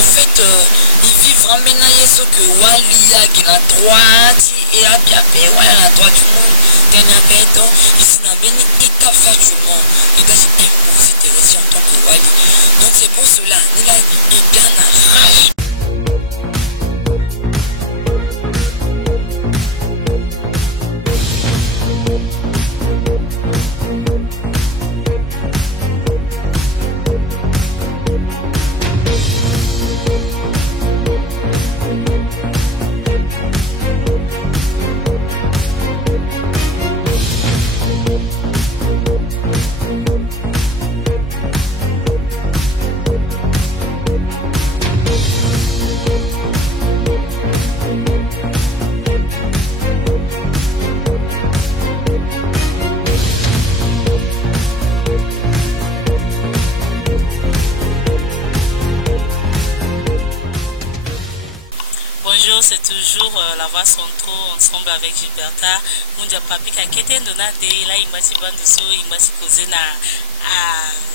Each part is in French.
au fait il vit vraiment ce que wali a qui la droite et a bien fait wala la droite du monde dernier béton ici n'a bien étape factuellement il doit s'imposer Thérèse en tant que wali donc c'est pour cela il a bien la rage. Bonjour, c'est toujours la voix Centro ensemble avec Gilberta. Mon dia papi kakete donade la imbasi banduso imbasi kozena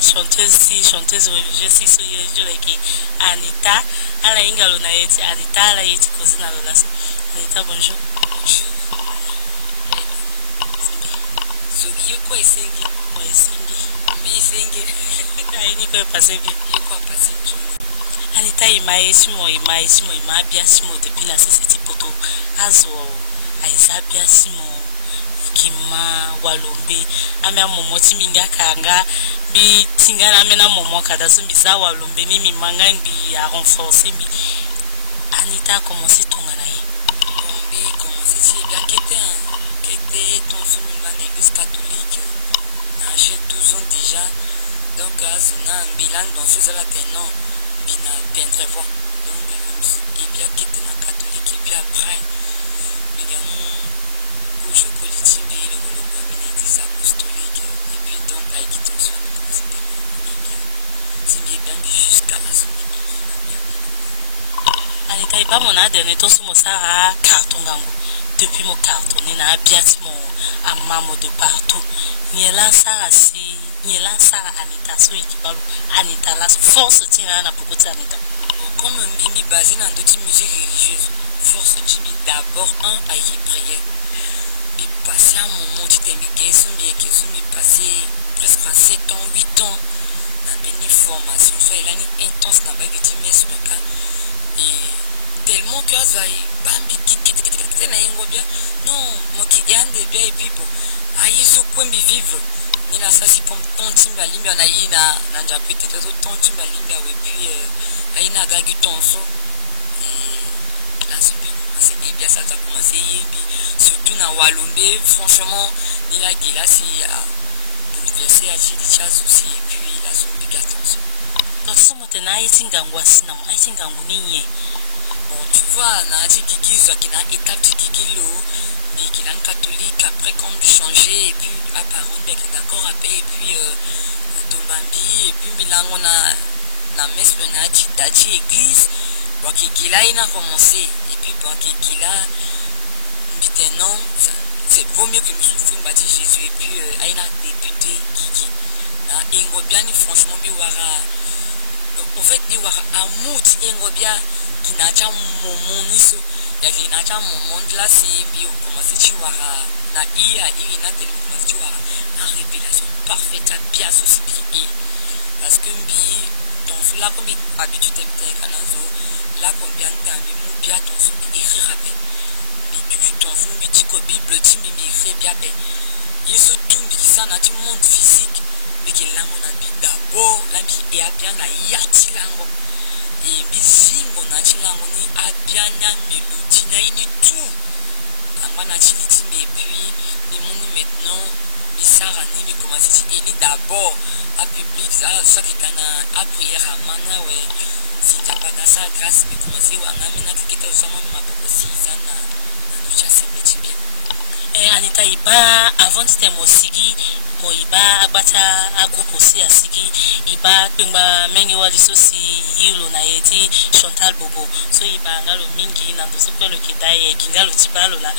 chanteuse religieuse so yejo ki Anita ala ingalo na yeti Anita ala yeti kozena lolaso. Anita bonjour. Soki ko isengi Ko isengi. Mi isengi. Ai ni ko passer bien. Ko passer bien. Anita imaesimo biasimo depuis la société poto azo aizabiasimo ikima walombe amya momoti minga kanga bi tingana mena momo kada so biza walombe mimi manga bi a renforcer mi Anita a commencé tongana yi bon commencé si bien qui était ton famille dans l'église catholique j'ai 12 ans déjà donc azona bilan dans ce là non bina peintre voix donc et bien qui était dans catholique et puis après également pour je politique et le l'église apostolique et puis donc avec qui ton soin c'est bien jusqu'à la zone Anita iba mona dernier to sumo sara carton gango depuis mon carton na biati mon amamo de partout niela sara si niela sara Anita so ikibalo Anita la force tina na pokoti Anita comme un bimbi basé dans d'autres musiques religieuses force timi d'abord un avec prière puis passer un moment tu t'es mis passé presque 7 ans 8 ans dans une formation soit il a une intense dans bague de mes cas et tellement que ça va bambi qui na yengo bien non moi qui y a des bien et puis bon aïe ce quoi me vivre il a ça c'est comme ton timba limba na ina na njapete to ton timba limba et puis aïna gagi tonso et là c'est bien ça a commencé surtout na walombe franchement il a dit là c'est l'université a dit des choses aussi et puis la zone de tonso donc ce matin na itingangwa sinamo itingangu ninye. Bon, tu vois, na dit qui n'a étape Kikilo, mais qui est catholique, après comme changer, et puis à parole, mais qui est d'accord après, et puis Tombambi, et puis Milan, on a messe menati, dati église, bon, qui là, il a commencé, et puis bon, qui là, maintenant, c'est vaut mieux que nous souffrions, bâti Jésus, et puis il a débuté Kiki. Et bien, franchement, en fait, il y a un mout, il qui n'a pas mon niso ya qui n'a pas mon là c'est bio commencer tu vois na il n'a pas commencer tu vois la révélation parfaite à bien société parce que bi donc là comme habitude de kanazo là combien de temps mais bien ton son écrit rapide mais tu ton son petit ko bible tu me écrit bien ben il se tourne qui ça na tout monde physique mais qui là on a d'abord là qui est bien na yati lango et bizingo na chilango ni abiana mélodie na ini tout kama na chilitimbe et puis les moni maintenant bisara ni commencer c'est d'abord à public ça qui kana à prière à mana ouais si t'as pas ça grâce mais commencer ou angamina qui était sama maboko si ça na tucha c'est bien Anita iba avant c'était mosigi mo iba agbata agrupo si asigi iba pengba mengi wali so si ilo na yeti Chantal Bobo so iba ngalo mingi na ndo so kwelo kidaye kingalo tibalo la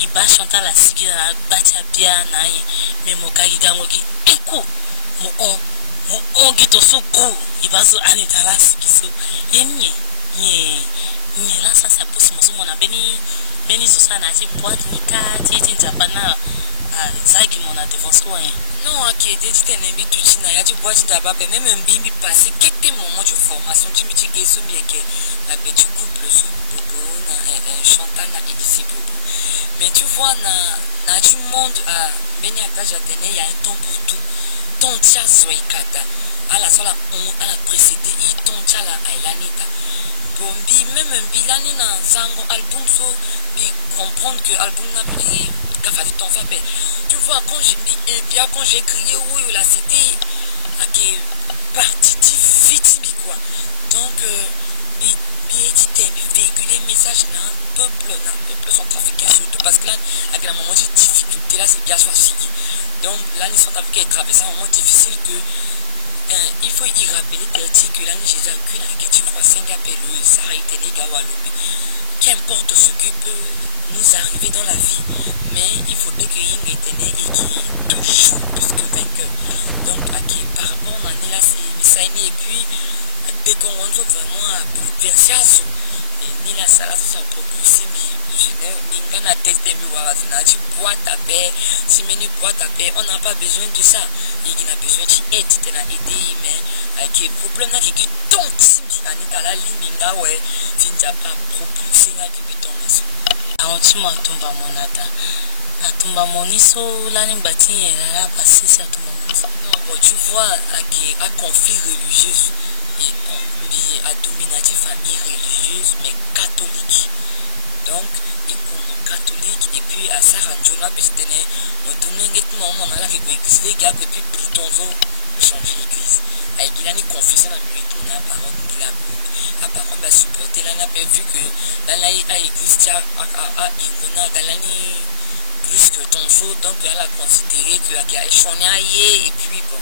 iba Chantal asigi na agbata bia na ye me mo kagi gango ki eku mo on on gito so go ibazo Anita la sikiso yenye nye la ça c'est possible so mona beni zo sana ti boîte ni ka ti njapana zaki mona devance quoi non qui était tenembi tuchina ya ti boîte ta ba même mbimbi passé quelques moments de formation tu me dis que so bien que la petit couple so bobo na chantal na ici bobo mais tu vois na du monde à beni akaja tene il y a un temps pour tout ton tia zoikata ala sala on ala précédé il ton tia la ailanita bombi même bilani na zango album so bi comprendre que album na bi ka fa ton fa be tu vois quand j'ai mis et bien quand j'ai crié oui là c'était à qui partie vite quoi donc bi était véhiculer message na peuple centrafricain surtout parce que là avec la moment de difficulté là c'est bien facile donc là les centrafricains traversent un moment difficile que il faut y rappeler que là Jésus a qu'une tu crois 5 appels ça a été négawalobi qu'importe ce qui peut nous arriver dans la vie mais il faudrait que Ying était né et qui toujours plus que vainqueur donc à qui par rapport à là c'est ça et puis dès qu'on rentre vraiment à bouleverser et ni la salade ça propulsé mais on a testé tu boîte à paix si menu boîte à paix on n'a pas besoin de ça et qui n'a besoin d'aide tu t'as aidé mais qui problème là qui tombe si Anita la liminga ouais si tu n'as pas propulsé là qui tombe aontimo atumba monata atumba moniso la ni bati la passer ça atumba moniso non bon tu vois à conflit religieux et à dominative famille religieuse mais catholique donc et catholique et puis à Sarah Jona petite on tourne tout moment on a là que l'église les gars et puis Plutonzo changer l'église avec il a ni confession dans lui pour la parole de la apparemment va supporter là n'a pas vu que là à l'église tia à ikona galani plus que ton saut donc elle a considéré que a échoué et puis bon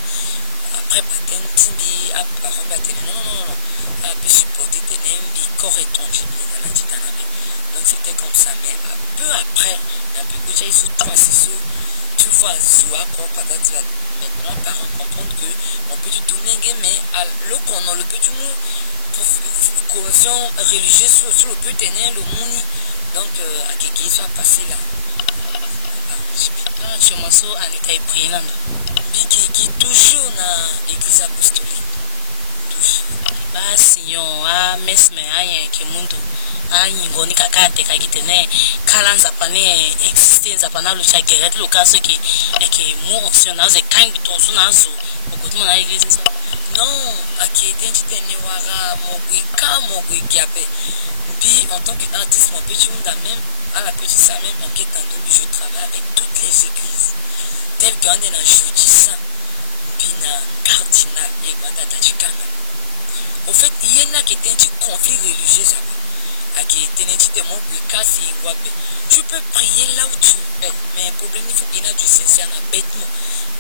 après patin tindi apparemment non a pu supporter tenembi corps et ton dans la titaname donc c'était comme ça mais peu après la peu que j'ai sous 3 ciseaux tu vois Zoa pour patati maintenant parents comprendre que on peut du tourner mais à le qu'on a le petit mot pour cohésion religieuse sur le peut tenir le mouni donc à qui soit passé là je m'en sors Anita prier là qui toujours na l'église apostolique basi yon a mesme aya ke mundu ngoni kakate kakitene kalanza pane existence pana lo chageret lo kaso ki mo optional ze kangi tonso nazo okotimo na église ça non aki identité wara mogui kiape puis en tant qu'artiste mon petit monde même à la petite ça même en quittant je travaille avec toutes les églises telles qu'on est dans jeudi saint puis na cardinal et mandata chikana au fait il y en a qui étaient un conflit religieux qui était un tu peux prier là où tu es mais le problème il faut qu'il y ait du sincère bêtement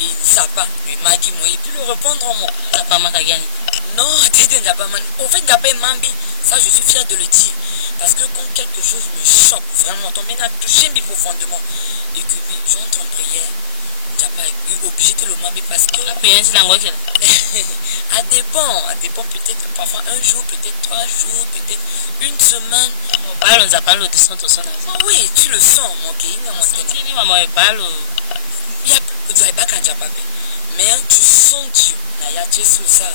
et ça pas lui m'a dit moi et puis le répondre en moi pas magagani non t'étais pas mal au fait d'après mambi ça je suis fier de le dire parce que quand quelque chose me choque vraiment ton mena touché profondément et que oui j'entre en prière t'as pas obligé de le mambi parce que la prière c'est l'angoisse à dépend peut-être parfois un jour peut-être 3 jours peut-être une semaine balo za balo de son oui tu le sens mon qui ni maman balo il y a tu as pas quand j'ai pas mais tu sens Dieu na ya Jésus ça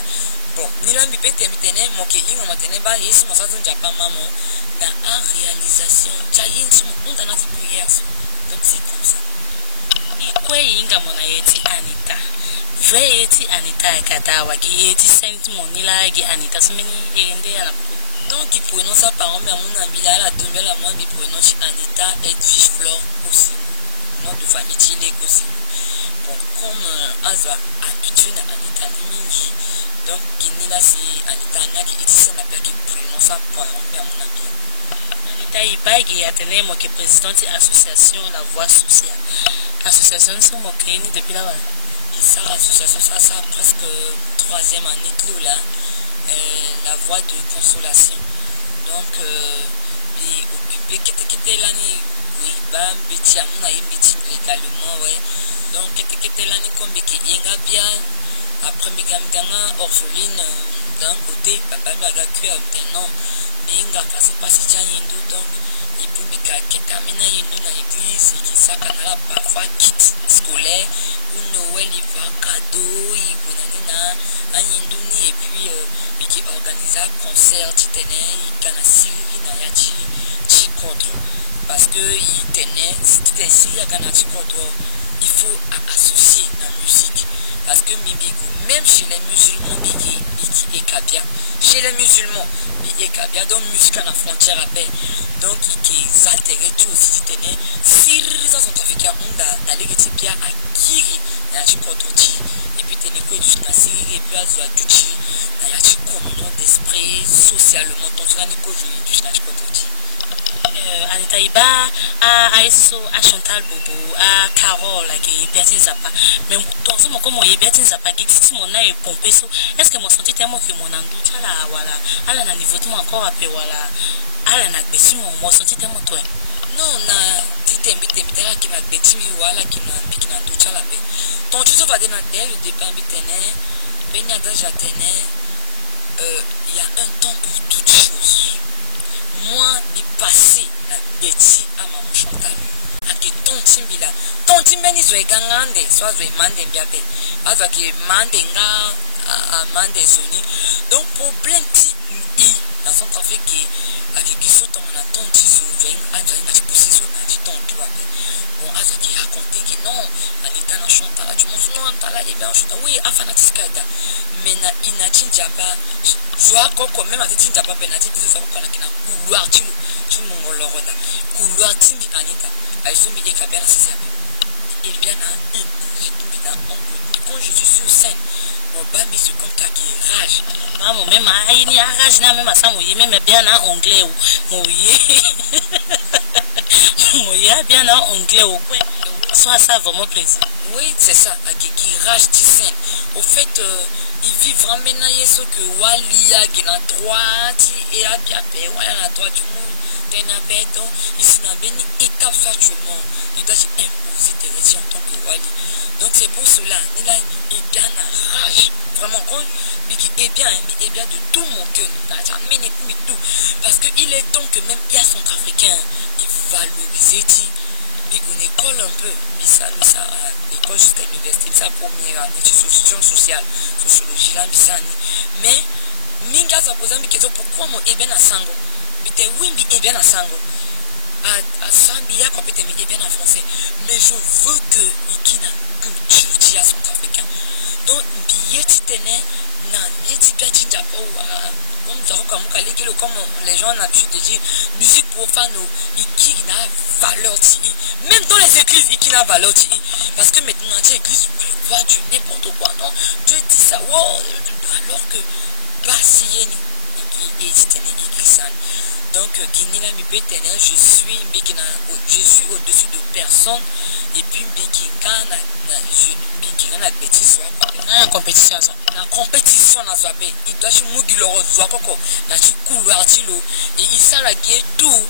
bon ni l'ambi peut t'emmener mon qui il m'a tenu ba yesu m'a ça donc pas maman dans en réalisation chayin sur mon dans notre prière donc c'est comme ça ikwe inga mona yeti Anita vrai yeti Anita kadawa ki yeti saint monila gi Anita semeni yende ala donc il prenons ça par exemple à mon ami là la demi la moi il prenons Anita Edwige Flore aussi nom de famille Tilek aussi bon comme Azwa habitué à Anita Mingi donc qui n'est là c'est Anita na qui est ici on appelle qui prenons ça par exemple à mon ami Anita Ibagi atene mo que présidente association La Voix Sociale association sont mo créée depuis là et ça association ça presque 3e année là la voie de consolation donc occupé qui était l'année oui bah petit amuna petit légalement ouais donc qui était l'année comme qui yenga bien après Migana orpheline d'un côté, papa m'a gagné non, Minga parce que si tu as une donc il peut me cacher dans l'église qui s'appelle parfois kit scolaire ou Noël il va cadeau il connaît un et puis qui organise un concert qui tenait il canassi il n'a ya chi contre parce que il tenait c'était si il y a canassi contre il faut associer la musique parce que Mimbigo même chez les musulmans Miki est kabia chez les musulmans Miki est kabia donc musique à la frontière à paix donc qui s'intéresse tout aussi tenait si dans son trafic on a l'équipe à Kiri na chi contre et puis tenez quoi du Syrie et puis à Zouadouchi na ya chi communion d'esprit socialement donc là Nico je du contre Anita Iba a eso a Chantal Bobo a Carole qui Bertin Zappa mais ton mon comme Bertin Zappa qui dit mon na est pompé so est-ce que mon senti tellement que mon andou chala voilà ala na niveau tu encore appelé voilà ala na besi mon senti tellement toi non na titembi là qui m'a beti voilà qui na andou chala be ton tu vas dans le débat bitene benyada jatene il y a un temps pour toutes choses. Moi, il passé la bêtise à maman Chantal. Ake tontin bila. Tontin beni zo egangande, soit zo mande biabe. Azo ki mande nga a mande zoni. Donc pour plein de i dans son trafic qui avec qui saute on a tonti zo veng azo ina ti pousser zo na ti tontu abe. Bon azo ki raconter que non, Anita na Chantal, tu m'en souviens Chantal et bien Chantal. Oui, afana tiskada. Mais na ina tinjaba Joa koko même avec tinjaba penati que ça va kina couloir tu mon loroda. Couloir timbi Anita. Aïsoumi et Kabia c'est ça. Et bien j'ai tout dans quand je suis sur scène, mon bambi se comme qui rage. Maman même aïni rage na même ça moye même bien en anglais ou moye. Moye bien en anglais ou quoi. Soit ça vraiment plaisir. Oui, c'est ça, qui rage qui scène. Au fait il vit vraiment ce que Walia qui est à droite et à bien voilà à droite du monde. Donc, ici, on a béni étape factuellement. Il doit imposer tes récits en tant que Wali. Donc, c'est pour cela, il est bien à rage. Vraiment, quand il est bien de tout mon cœur. Parce qu'il est temps que même il y a son africain, il valorise, il connaît un peu. Ça, l'école jusqu'à l'université, sa première année, sciences sociales, sociologie, là, mais, Minga, ça pose une question pourquoi mon est bien à Sango? Wimbi est bien à Sango. À Sambia, quand peut-être est bien en français. Mais je veux que Ikina culture à son africain. Donc, billet titane, nan billet tibia comme les gens ont l'habitude de dire, musique profane, Ikina valeur. Même dans les églises, Ikina valeur. Parce que maintenant, dans les églises, tu vois, tu n'importe quoi, non? Tu dis ça, wow, alors que, Bassieni, et titane, Ikisan. Donc, je suis au-dessus de personne. Et puis, la bêtise, la compétition. La compétition, il doit se mouiller couloir, et il s'est lagué tout,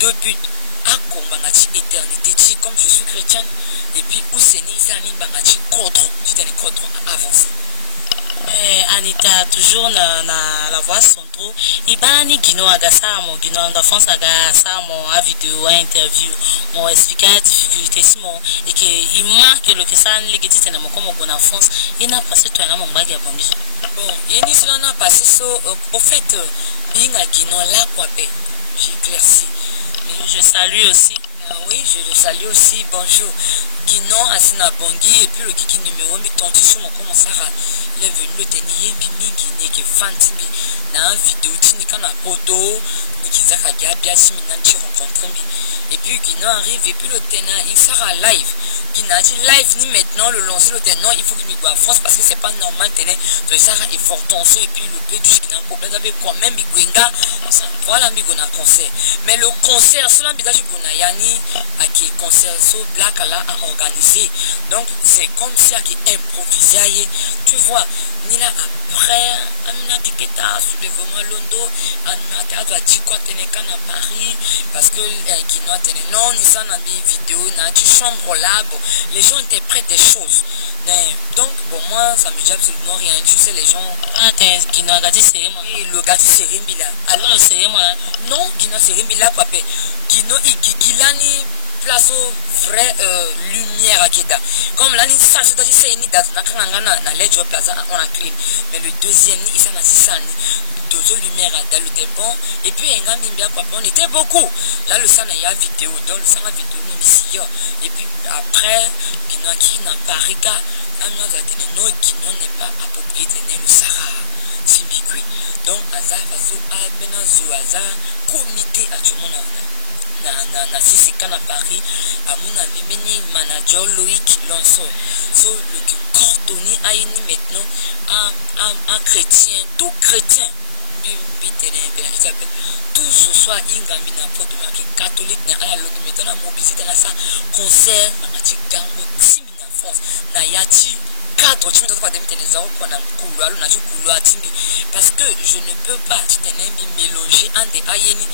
deux buts. Éternité, comme je suis chrétienne, et puis, où c'est contre, avancé. Anita toujours la voix son trop ibani gino agasa mon gino d'enfance agasa mon vidéo interview mon expliquer difficulté simon et que il marque le que ça les geti tena comme bon enfance il n'a passé toi na mon bagi abondi bon yeni cela n'a passé so au fait binga gino là quoi j'éclaircis je salue aussi. Oui, je le salue aussi. Bonjour. Guinon, Asina Bangui, et puis le kiki numéro, mais ton tissu, mon comment ça il est venu le tenir, bimi, guiné, qui est fantibi, na vidéo, tinika na poto, Nikizaka Gabiasi, Minanchi rencontre. Et puis Guinon arrive, et puis le tenant, il sera live. Guinon dit live, ni maintenant, le lancer, le tenant, il faut qu'il me en France, parce que c'est pas normal, tenant, donc ça est fort tension, et puis le peu du qui a un problème avec quand même, Bigwenga, voilà, Bigona concert. Mais le concert, cela, Bidaju Gunayani, à qui concert, so black, là, à organisé. Donc c'est comme ça qui est improvisé. Tu vois, Nina après, Amina Tiketa, soulèvement Londo, Amina Théâtre a dit quoi tenir à Paris, parce que qui n'a tenu non, ni ça n'a mis vidéo, n'a tu chambre là, bon, les gens interprètent des choses. Mais, donc, bon, moi, ça me dit absolument rien. Tu sais, les gens. Ah, qui n'a gâté c'est moi. Le gâté c'est Rimbila. Alors, c'est moi. Non, qui n'a c'est Rimbila, papa. Qui n'a ni place au vrai lumière à Keda. Comme là, ça se dit c'est une date. Na ledge place on a clean. Mais le deuxième, il s'en a dit ça. Deux lumière à dans le bon. Et puis, un gars bien papa, on était beaucoup. Là, le sang il y a vidéo. Donc, le sang a vidéo ici. Et puis, après, qui n'a pas riga. Non, qui n'est pas approprié le Sahara. C'est bigui. Donc, Aza, Aza, comité à tout le monde. Na Sisika na Paris, à mon avis, manager Loïc Lançon. So, le coordonné a maintenant un chrétien, tout chrétien. Tout ce soit une gambine n'importe quoi qui catholique n'a pas l'autre maintenant mobilisé dans ça concert manatique gango 6 000 en France na yati 4 tu dois des télévisions qu'on a couloir na du couloir parce que je ne peux pas mélanger un des ayeni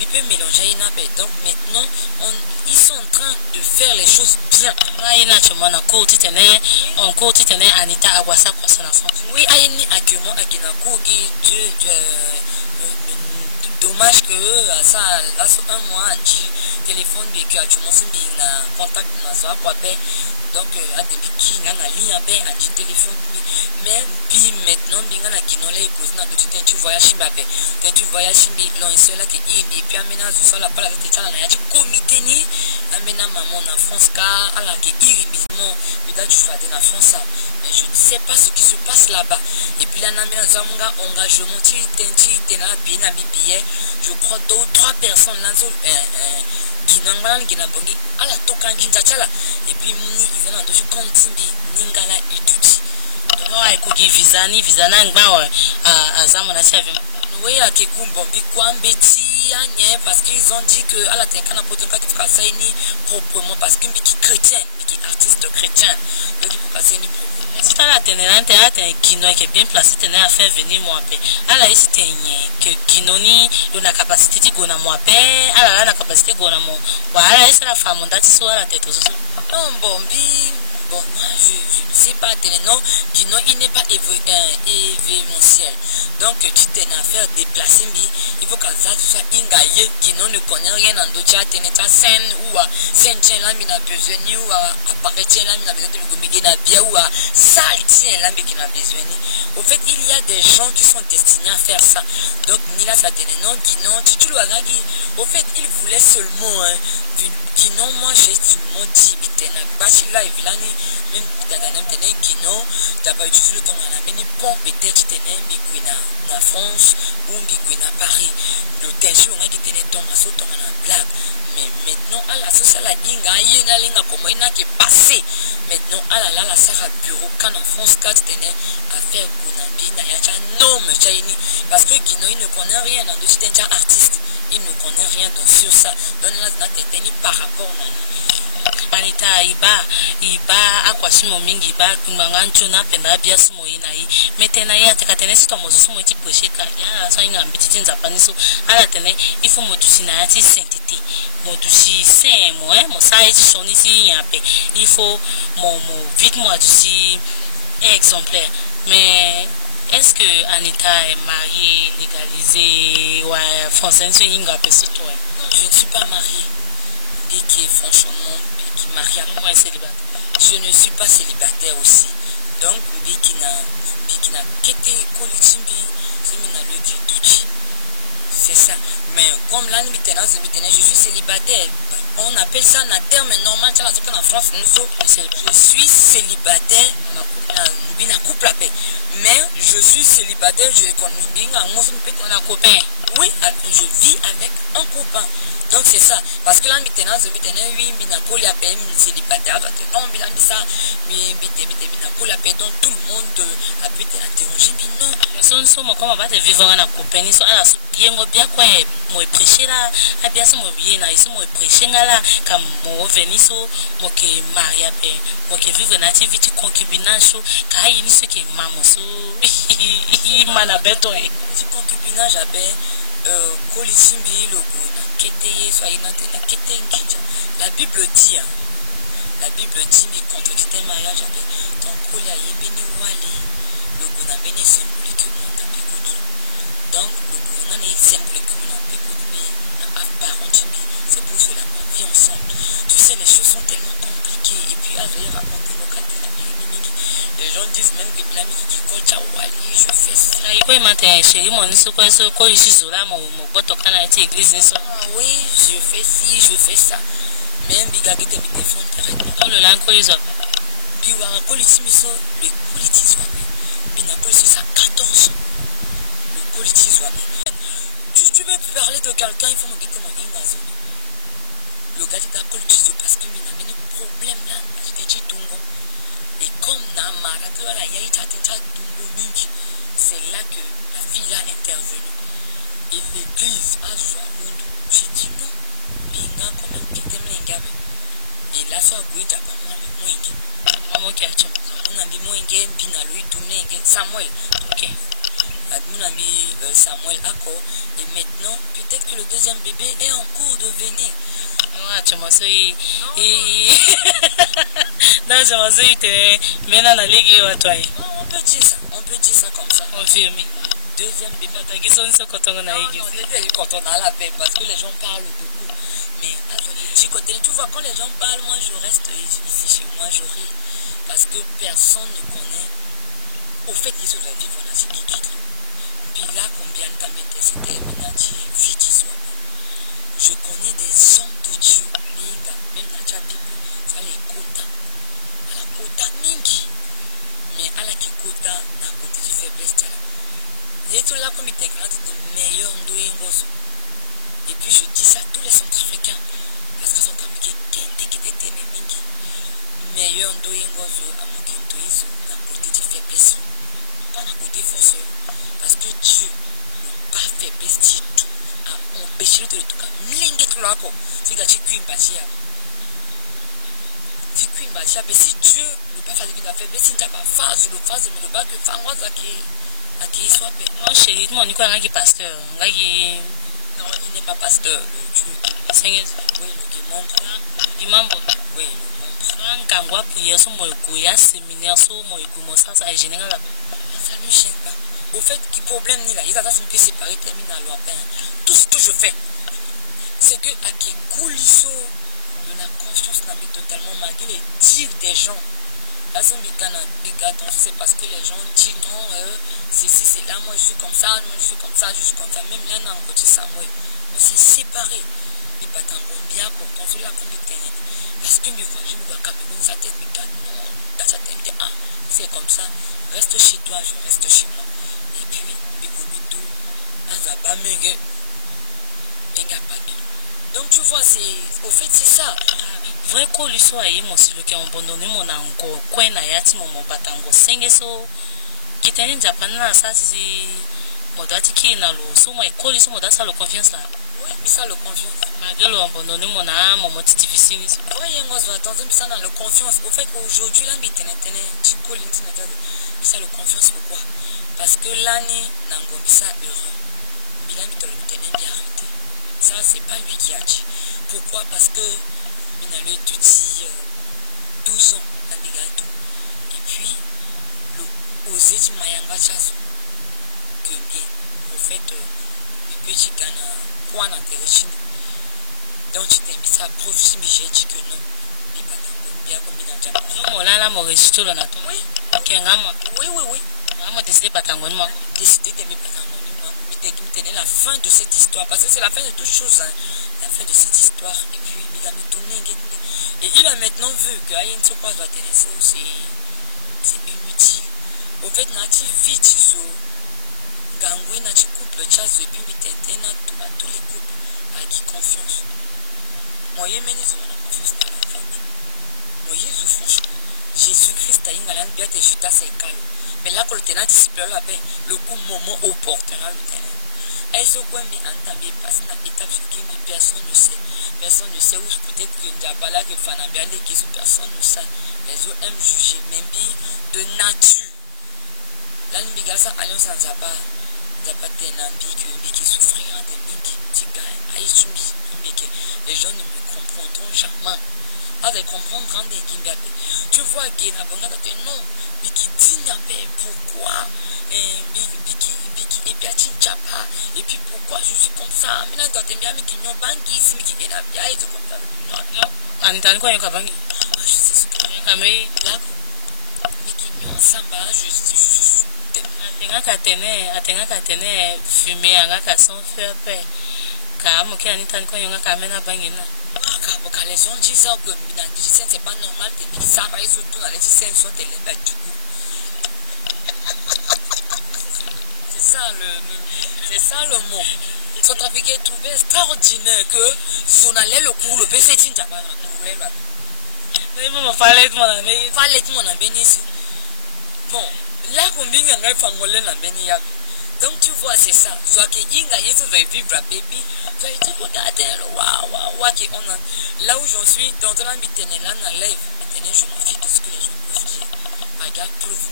il peut mélanger une appel. Donc maintenant ils sont en train de faire les choses bien. Anita Awasa oui, ayeni actuellement à Kinako dommage que ça là un mois téléphone de que actuellement c'est bien contact na ça quoi donc à des qui na ligne à ben à téléphone mais puis maintenant bien na kino les pose na tu voyage mbabe quand tu voyages mbi l'on là que et puis amena ça la pala te tala na ya comité ni amena maman en France car à la que irribisement peut-être tu fais dans France mais je ne sais pas ce qui se passe là-bas et puis là amena za monga engagement ti tena bien na billet je crois 2 ou 3 personnes là qui n'a bongi à la tokangi tchala et puis muni ils ont deux kontimbi ningala ituti non écoute visa na ngba à zamona serve oui à kekumbo bikwambeti anye parce qu'ils ont dit que à la tenkana potoka qui fera ça ni proprement parce que qui chrétien qui artiste chrétien donc il faut passer ni proprement c'est la ténérante un Guino qui est bien placé tenir à faire venir moi paix à la ici que Guinoni la capacité de gona moi paix à la capacité gona moi voilà c'est la femme on date sur la tête non bon bon je ne sais pas non Guino il n'est pas événementiel donc tu t'es à faire déplacer il faut que ça soit ingaillé Guino ne connaît rien en d'autres t'es scène ou à scène là il a besoin ou à apparaître là il a besoin de bien ou à saltien là qui a besoin au fait il y a des gens qui sont destinés à faire ça donc Nila ça non Guino tu le as dit au fait il voulait seulement Guino moi j'ai tout le monde dit bitena bachi là et vilani même dans tene Guino t'as pas utilisé le temps à la mini pompe peut-être tene biguina en France ou biguina Paris le tension on a qui tene ton maso ton en blague mais maintenant à la social la dinga yena linga comme ina qui passé maintenant à la sara bureau quand en France 4 tene à faire gunambi na ya cha non me chaini parce que Guino il ne connaît rien dans d'autres t'es artiste il ne connaît rien sur ça donne la tête par rapport à Panita iba akwashimo mingi ba kungangancho na penda bia simo ina yi metena ya tekatene sito mozusu mo tiposheka ya so inga mbititi nzapaniso ala tene ifo modusi na yati sentiti modusi sen mo sai ti soni si yape ifo mo vite mo adusi exemplaire mais est-ce que Anita est mariée légalisée ou française sur inga peso toi je ne suis pas mariée et qui est franchement qui marie à moi célibataire. Je ne suis pas célibataire aussi. Donc bikina quitté Kolichimbi, c'est le Kituchi. C'est ça. Mais comme là je suis célibataire. On appelle ça un terme normal en France. Je suis célibataire. Couple à paix. Mais je suis célibataire, je connais un copain. Oui, je vis avec un copain. Donc c'est ça. Parce que là, maintenant, oui, Minapoli a payé célibataire. Non, ça, Minapoli a payé. Donc tout le monde a pu t'interroger. Mais non. Comment va te vivre en copain? yengo bien quoi moi prêcher là a bien mo bien na ici moi prêcher là comme mo veniso mo ke maria pe mo ke vivre na activité concubinage ka yini ce que maman so mana beto e concubinage abe kolisimbi loko na keteye so ina te na ketengi la Bible dit la Bible dit mais contre un mariage abe ton kolia yebeni wale loko na beni symbolique mon tapé donc le on est symbolique on a peu mais apparent c'est pour cela qu'on vit ensemble. Tu sais, les choses sont tellement compliquées et puis à venir raconter nos caractères. Les gens disent même que la musique du coach a ouali, je fais ça. Oui, maintenant, chérie, mon nisso, quoi, ce quoi, je suis là, mon pote, quand a été église, oui, je fais ci, je fais ça. Même bigagi de défendre terrain. Quand le langue, ils ont. Puis, on a politimiso, le politisme. Puis, on a politisé à 14 ans. Le politisme. Tu veux parler de quelqu'un, il faut me dire que mon invasive. Le gars est à politisé parce qu'il a mis un problème là, il était tout. Et comme Namara, c'est là que la fille a intervenu. Et l'église a Zouamondo. J'ai dit non, Binga quand même, qui t'aime les gars. Et là, ça a goûté à pas mal de moins. Moi qui a tué. On a mis moins de Bina lui tourner, Samuel. Ok. On a mis Samuel Akko. Et maintenant, peut-être que le deuxième bébé est en cours de venir. Ah, tu m'as dit. Non, je m'en suis dit, mais là, la ligue, on peut dire ça comme ça. On filme. Deuxième bébé, qui sont ceux quand on a quand on a la paix, parce que les gens parlent beaucoup. Mais du côté, tu vois, quand les gens parlent, moi je reste ici chez moi, je ris. Parce que personne ne connaît. Au fait, ils auraient dit, voilà, c'est qui quitte. Puis là, combien de temps c'était vite, je connais des hommes de Dieu, même dans la Bible, il faut les quotas. À la quota mingi. Mais à la quota, à côté de faiblesse, les gens là, comme ils t'éclairent, de meilleurs ndoingos. Et puis je dis ça à tous les Centrafricains. Parce que les Centrafricains, qui étaient mingi. Meilleurs ndoingos, à mon quintoïs, à côté de faiblesse. Pas à côté force. Parce que Dieu n'a pas faiblesse du tout. Empêcher de tout cas mlingue tout là quoi c'est que tu cuis bâtir mais si Dieu ne pas faire de la faiblesse si tu n'as pas phase le phase mais le bas que femme moi à qui soit non chérie mon nico un qui pasteur non il n'est pas pasteur le Dieu Seigneur oui qui montre imam oui un kangwa prière sur mon goya séminaire sur mon gomo ça ça est général ça lui chèque pas au fait qui problème ni là il a ça c'est séparé termine à loi tout ce que je fais c'est que à qui coulisso de la confiance n'a mis totalement malgré les dires des gens là c'est c'est parce que les gens disent non c'est là moi je suis comme ça moi je suis comme ça même là dans côté ça moi on s'est séparés et pas tant bien pour construire la compétence parce que mes voisins me voient Cameroun sa tête mais non dans sa tête c'est comme ça reste chez toi je reste chez moi et puis Bigomito Azaba Menge donc tu vois c'est au fait c'est ça vrai que lui soit moi sur le qui a abandonné mon ango coin na yati mon batango senge so kitani Japan là ça c'est modati qui na lo so moi école so modati ça le confiance là oui mais ça le confiance malgré le abandonné mon âme mon moti difficile oui il y a attendre ça dans le confiance au fait qu'aujourd'hui là mais tu colles ça le confiance pourquoi parce que l'année nango ça heureux bilan te le tenait bien arrêté ça c'est pas lui qui a dit pourquoi parce que il a eu 12 ans à Bigato et puis le osé du Mayanga Chasso que bien en fait le petit Ghana quoi dans tes donc tu t'es mis ça prof si j'ai dit que non il pas bien comme il a déjà mon là mon registre là nato oui ok ngama oui moi décidé batango moi décidé d'aimer batango moi tenir la fin de cette histoire parce que c'est la fin de toute chose hein. La fin de cette histoire et puis il a mis tourné et il a maintenant vu que Ayen Sopa doit intéresser c'est inutile au fait nati vite so gangwe nati couple chasse et puis mitente na tous les couples avec qui confiance moi yemeni zo na confiance dans la femme moi Jésus franchement Jésus-Christ a une alliance bien te Judas c'est calme mais là quand le tenant disciple là ben le coup moment opportun là le tenant Est-ce qu'on met en tamis parce que l'étape qui personne ne sait. Personne ne sait où peut-être que Ndiabala, que Fanabia, qui personne ne sait. Les autres aiment juger, même de nature. Là, nous avons alliance en Zaba. Zaba Tenambi, qui souffrira de Miki, Tigaï, Aïsumi, les gens ne me comprendront jamais. Pas de comprendre des Kimbiabe. Tu vois, Guéna Bonga, non, Miki Dinabé, pourquoi? Et bien Chapa, et puis pourquoi je suis comme ça? Maintenant, quand tu es bien, Miki Nyon Bangi, si Miki Guéna bien, et comme ça. Anitani quoi, Yokabangi? Je sais ce que je Kamei. là, Miki Nyon Samba, je Atenga katene fumé, anga sans faire paix. Car Moki Anitani quoi, Yonga Kamena Bangina. Les gens disent que dans le c'est pas normal que ça va surtout dans les scènes sont les bêtes du coup. C'est ça le mot. Son trafic est trouvé extraordinaire que son allait le cours, le PC Tinta. Mais maman, fallait mon ami. Fallait mon ami ici. Bon, là, combien il y a un fangolin à Benia. Donc tu vois, c'est ça. Soit que Inga Yesu va vivre à baby. Soit tu regardes, waouh, on a. Là où j'en suis, dans la mitene, là, dans live, maintenant, je m'en fiche de ce que les gens peuvent dire. Regarde, preuve,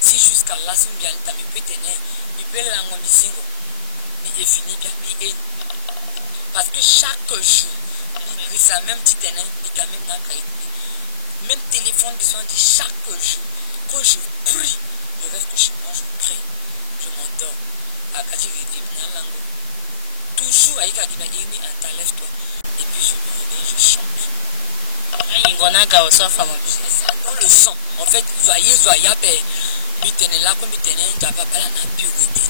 si jusqu'à là, si bien, tu peux tenir, il peut l'envoyer single. Il est fini, bien, il est. Parce que chaque jour, il ça même petit tenir, il quand même n'a pas été. Même téléphone qui sont dit chaque jour, quand je prie, le reste que chez moi, je prie. Je m'endors. Toujours avec Akina Imi, lève-toi. Et puis je me réveille, je chante. C'est ça, dans le sang. En fait, voyez, il tenait là comme il tenait, il n'avait pas la purité,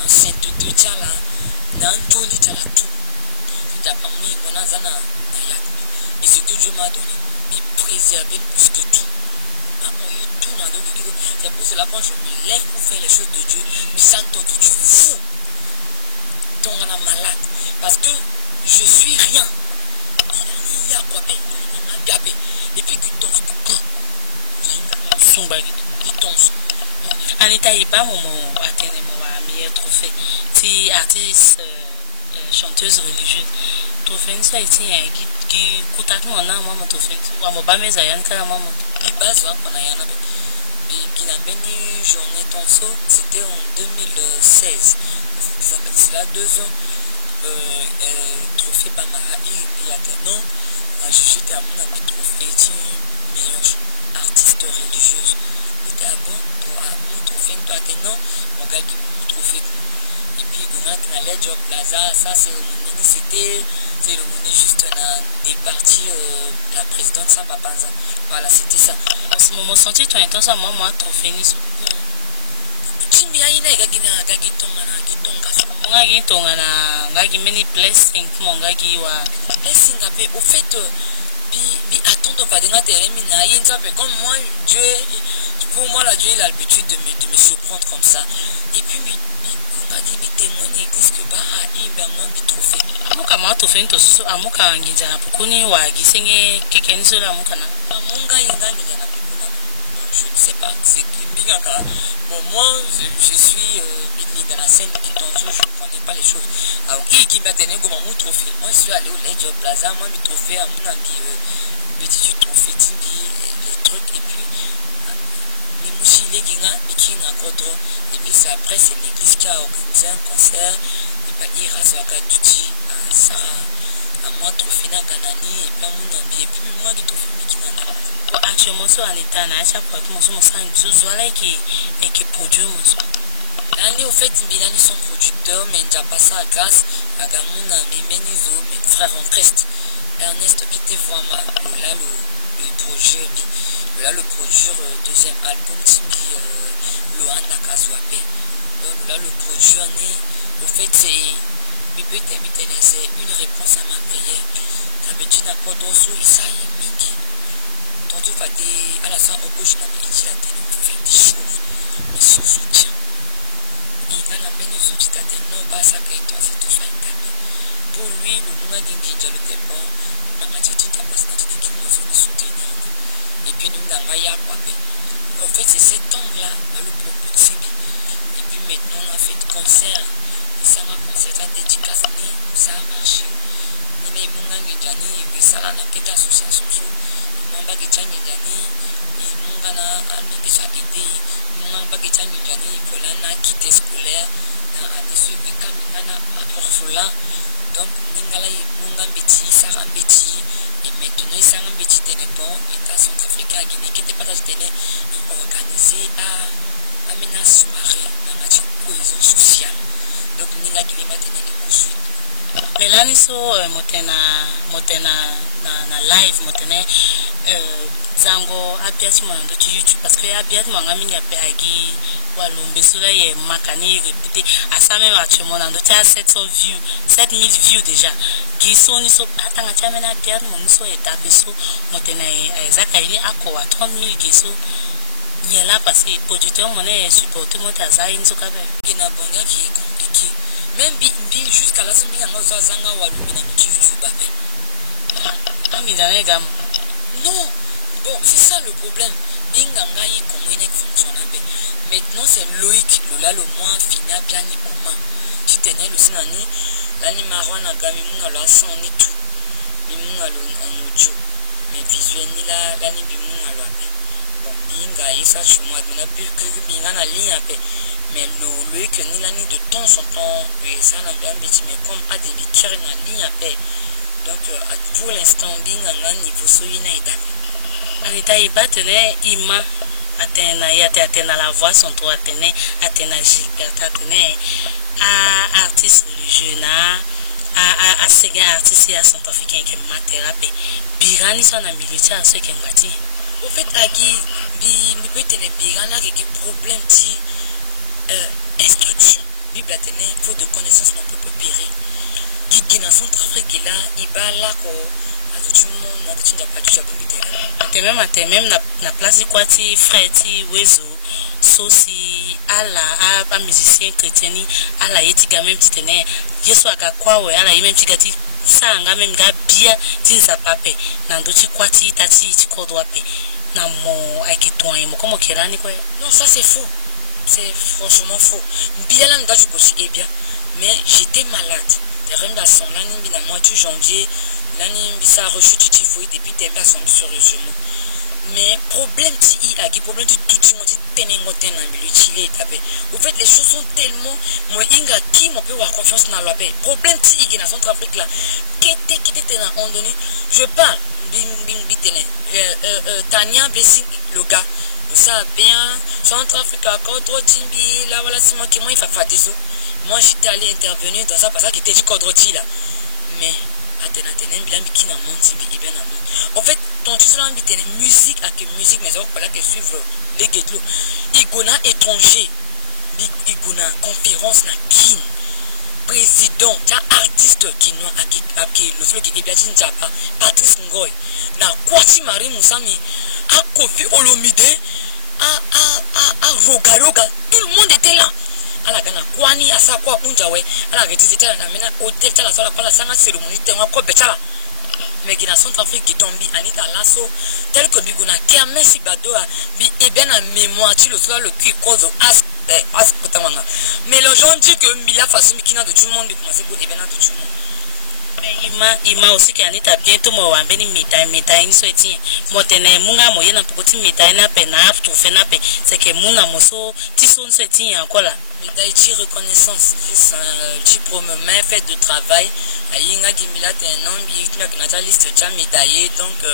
dans sainteté, dans tout, il a tout. Il n'a pas mis, on a zana, et ce que Dieu m'a donné, il préservait plus que tout. C'est pour cela quand je me lève pour faire les choses de Dieu, je sens que tu es fou. Donc on a malade. Parce que je suis rien. Il y a quoi? Et puis tu tombes. Tu tombes. Anita Iba, mon meilleur trophée. Si artiste, chanteuse religieuse. Trophée, ça a été qui coûte mon âme, mon trophée. Ou à mon bas, mais à Yann Karamam. Il base, on a Yann. Qui n'a pas eu journée Tonso, c'était en 2016. C'est là 2 ans. Trophée Bamara, il y a des noms. Je suis à mon ami trophée, meilleure artiste religieuse. C'était bon pour mon trophée, toi des noms, mon gars qui mon trophée. Et puis, on a dans les Job Plaza, ça c'est cérémonie juste des parties, la présidente Sampapanza. Voilà, c'était ça. En ce moment, senti ton intention, moi, trophée. Chimbi aina gagina gagitonga na gitonga so monga gitonga na ngaki many blessing monga giwa blessing ape au fait bi attendre pas de na terminer yinza pe comme moi Dieu pour moi là Dieu il a l'habitude de me surprendre comme ça et puis on a dit mi témoigner qu'est-ce que ba a imba moi bi trophée amuka ma trophée to so amuka nginja na pukuni wa gisenge kekeni so la amuka na amunga yinga nginja na pukuna je ne sais pas c'est que bon, moi je suis dans la scène qui danse, je ne comprenais pas les choses. Alors, qui m'a donné comme mon trophée? Moi, je suis allé au Ledge Plaza, moi, je trophée à mon ami, petit trophée, les trucs, et puis, les mouchis, les guingas, les kings à Godro, et puis après, c'est l'église qui a organisé un concert, et puis, il rase à Kadouti, à Sarah, à moi, trophée à Kanani, et puis, à mon ami, et puis, moi, je trophée, mais qui n'a pas. Actuellement, so Anita na acha kwa tumo so musa nzuzwala qui produit muso. L'année au fait Bilani sont producteurs mais déjà passé à grâce à Gamuna Menizo mes frères en Christ. Ernest qui était vraiment là le produire deuxième album Timbi Lohan Nakazwape. Là le produire au fait c'est une réponse à ma prière. D'habitude à Podosso Isaïe Mingi. Tu vas à la fin au gauche dans les dit la télé fait des choses mais sans soutien il a amené ce petit à non pas ça que toi c'est tout ça pour lui le bon a gagné le tempo on a dit tout à personne qui nous fait soutenir et puis nous n'avons pas quoi en fait c'est cet angle là le propos de Simbi et puis maintenant on a fait de concert. Ça m'a concert à dédicace, ça a marché. Il y a mon angéjani, ça a été association. Mon bagage mon gana ami qui a aidé, mon bagage pour la quitté scolaire, dans la suite de Kamina à Orphelin. Donc, Ningala mon gambiti, Sarah Betty, et maintenant il s'est un petit téléphone, et à Centrafrique, Guinée, qui était pas organisé à une soirée dans la cohésion sociale. Donc, Ninga qui m'a tenu de poursuite. Mais là, nous sommes na live, zango abiati mo ndo YouTube parce que abiati mo ngami nya pe agi walombe so là ye makani répété à ça même actuellement ndo ta 700 views 7000 views déjà giso ni so atanga cha mena abiati mo so etape so motena ezaka ili akowa 30000 giso nyela parce que producteur mon est supporter mo ta za inzo ka be ina bonga qui est compliqué même bi jusqu'à la semaine ngo zo zanga walombe na YouTube ba pe ami dane gam non. Bon, c'est ça le problème. Inganga y comment il fonctionne. Maintenant, c'est Loïc, le moins fini bien ni comment. Tu tenais le sinani, l'animaron a gagné mon alors sans ni tout. Ni mon alors en audio. Mais visuel ni là, l'ani bimon alors. Bon, Inga y ça chez moi, on a plus que bien la ligne après. Mais Loïc ni l'ani de temps en temps, ça n'a bien petit, mais comme a des liqueurs dans la ligne après. Donc, pour l'instant, Inganga niveau soyina et d'accord. Anita ibatene ima atena yate atena la voix son toi atena Gilbert atena a artiste religieux na a sega artiste ya centrafricain qui mathérapie birani son amilita à ceux qui ngati au fait agi bi peut tenir birana qui problème ti instruction bible atena faut de connaissances non peut périr qui dans Centrafrique là il va là ko tout le monde n'a pas du tout même na place quoi ti frère ti wezo sosi ala musicien chrétien ala yetiga même titene yeso aga kwa we ala même tigati sanga même ga bia tinza pape na ndo ti kwa ti tati ti kodwa pe na mo akitoin mo comme kirani quoi non ça c'est faux c'est franchement faux bien là nga tu peux bien mais j'étais malade terrain da son l'année na mois de janvier l'année bisa rechute typhoïde et puis t'es pas sur le genou mais problème ti a qui problème tu tout le monde tenengo tena milutile tapé au fait les choses sont tellement moi inga qui mon peut avoir confiance dans la paix problème ti qui dans Centrafrique là qui était en donné je parle Tania Blessing le gars ça bien Centrafrique contre Timbi là voilà c'est moi qui moi il fait fatiguer moi j'étais allé intervenir dans ça parce qu'il était contre là mais en fait, ton tu musique avec musique, mais voilà que suivre les ghettos. Il y a étranger, il y a conférence na kin, président, artiste qui nous a le qui est bien Patrice Ngoy, na Kwati Marie Moussami, à Kofi Olomide, à Rogaroga, tout le monde était là. Ala gana kwani asa kwa unjawe ala getizita na mena hotel tala sala pala sanga cérémonie tenwa ko betala mais qui na Centrafrique qui tombi anita lasso tel que biguna kiame si badoa bi e bien en mémoire tu le soir le qui cause as kotamanga mais les gens disent que Mila Fasumi qui na de tout le monde de commencer pour e bien de tout le monde ima aussi qui anita bientôt mo wambeni médaille ni so eti motene munga moye na pokoti médaille na pe na tout fait na pe c'est que muna moso ti son so eti encore là médaille ti reconnaissance diplôme main fait de travail ayinga kimila te non bi na liste cha médaillé donc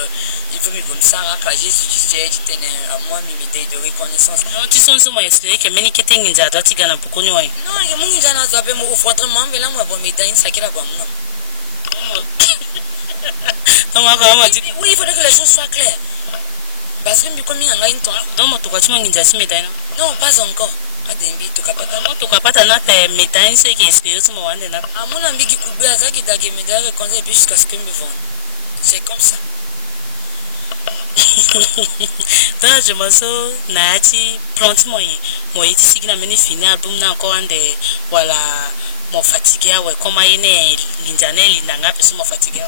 il faut me comme ça racager si tu sais tu tenais à moi mi médaille de reconnaissance non ti son so mo expliquer que meni ketengi za dati gana pokoni wa non ke mungi jana za pe mo franchement mais là moi bon médaille ça qui la kwa moi oui, il faudrait que les choses soient claires. Parce que comme il y a un temps. Donc, tu vas médaille. Non, pas encore. Tu vas pas t'en médaille, c'est qui espère ce moment. À mon ami qui coupe à ça qui t'a gagné médaille, et puis jusqu'à ce que me vendent. C'est comme ça. Donc, je me sens, Nati, prends-moi. Moi, ici, qui n'a mené fini album, n'a encore un des. Voilà. mon fatigué ouais comment il est l'indianais l'indanga parce mon fatigué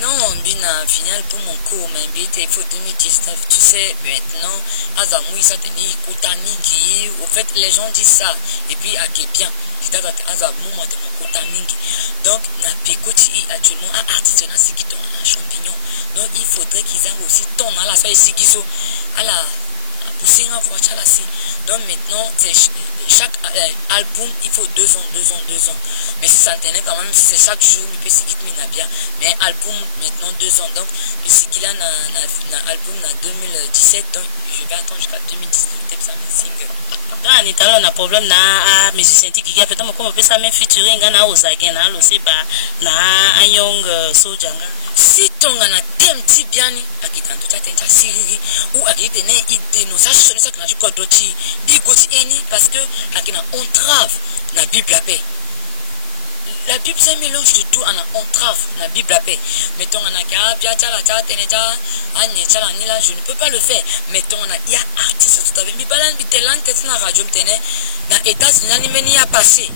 non bina final pour mon cours mais il faut 2019 tu sais maintenant azamui ça tenir kotamingi au fait les gens disent ça et puis à qui bien c'est à azamou moi de mon kotamingi donc na pekoti actuellement un artisanat c'est qui tombe un champignon donc il faudrait qu'ils aient aussi ton à la soirée sigiso à la pousser en voiture là donc maintenant chaque album il faut 2 ans mais si ça tenait quand même si c'est chaque jour il peut s'y quitter bien mais album maintenant 2 ans donc le cycle là na album na 2017 donc je vais attendre jusqu'à 2019 peut-être ça me single ah ni talon na problème na musicien qui a peut-être comme peut ça même featuring na ozage na lo c'est ba na ayong sojanga si tonga na tem ti biani akitanto cha tenta siriri ou akite ne ideno ça sonne ça que na kodoti bigoti eni parce que akina entrave na Bible la paix. La Bible c'est un mélange de tout en entrave la Bible la paix. Mettons on a kia cha la cha tenecha anye cha la ni là je ne peux pas le faire. Mettons on a il y a artiste tout avec mi balan bi telan que na radio tene na États-Unis ni meni a passé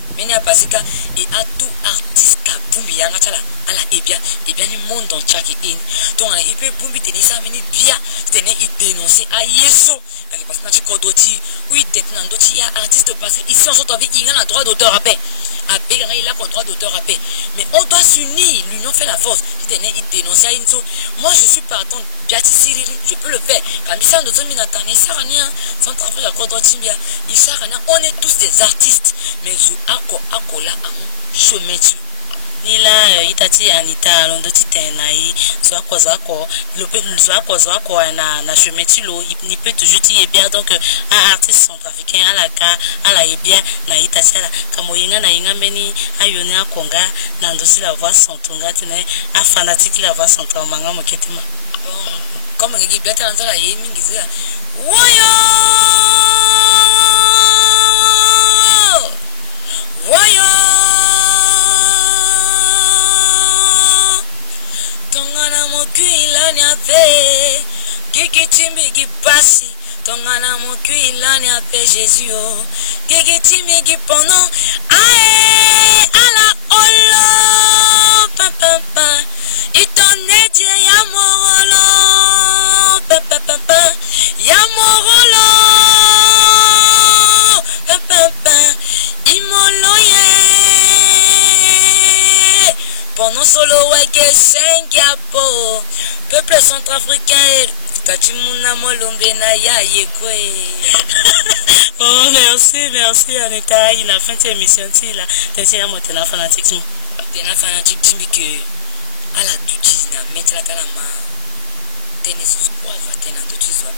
ka et à tout artiste ka bumbi yanga cha la ala et bien ni monde dans chaque in. Donc il peut bumbi tene ça meni bien tene il dénoncer à yeso parce que na chikodoti oui tete na ndoti il y a artiste passé ici on s'entend avec il y a droit d'auteur à paix. Il a droit d'auteur à paix. Mais on doit s'unir. L'union fait la force. Il dénonce à Inso. Moi, je suis partant. Je peux le faire. On est tous des artistes. Mais je chemin. Nila itati anita londo titenai zwako na chemetilo il peut toujours dire bien donc un artiste centrafricain à la bien na itati la kamoyinga na yinga meni ayone akonga na ndosi la voix centonga tene a fanatique la voix centonga manga moketima bon comme ngi biata nzala yemi ngiza woyo Gigi qui passe, ton âme mon cul, l'année après Jésus. Gigi qui pendant, aïe, à la holo, papa, il t'en est dit, y'a morolo, papa, y'a morolo, papa, il moloye, pendant solo, ouais, que 5 yapo, peuple centrafricain. Oh merci Anita il a fait cette émission là t'es un mot fanatique que à la duty na mettre la calama tennis quoi va tenir de tu sois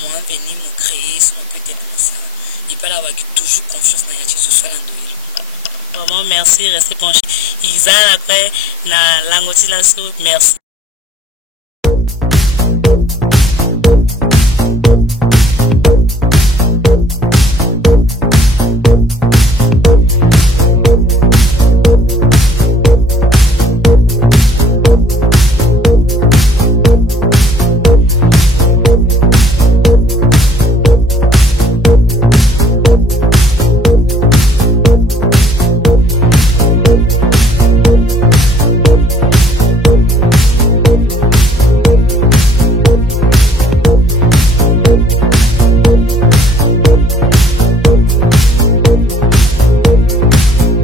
moi venir me créer son peut-être ça il pas avoir toujours confiance dans yachi ce soit l'andoïl vraiment merci restez penché Isa après na langoti la merci